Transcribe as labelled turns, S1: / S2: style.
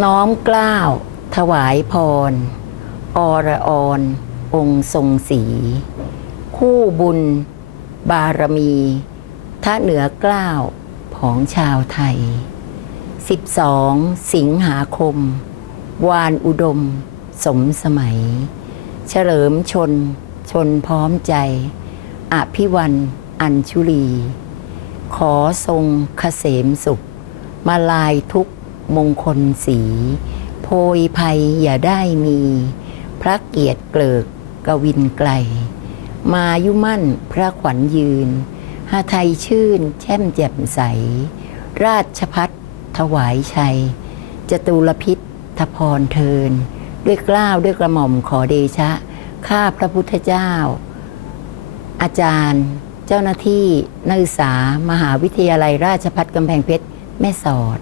S1: น้อมกล้าว ถวายพร อรอรองค์ทรงศรีคู่บุญ บารมีท่าเหนือกล้าวของชาวไทย 12 สิงหาคม วานอุดม สมสมัย เฉลิมชน ชนพร้อมใจ อภิวันอัญชุลี ขอทรงเกษมสุข มาลายทุก มงคลสีโพยภัยอย่าได้มี พระเกียรติเกลิกกวินไกล มายุมั่นพระขวัญยืนหาไทยชื่นแช่มแจ่มใส ราชพัฒถวายชัย จตุรพิษทพรเทิน ด้วยกล้าวด้วยกระหม่อมขอเดชะ ข้าพระพุทธเจ้า อาจารย์เจ้าหน้าที่นักศึกษามหาวิทยาลัยราชพัฒกำแพงเพชรแม่สอด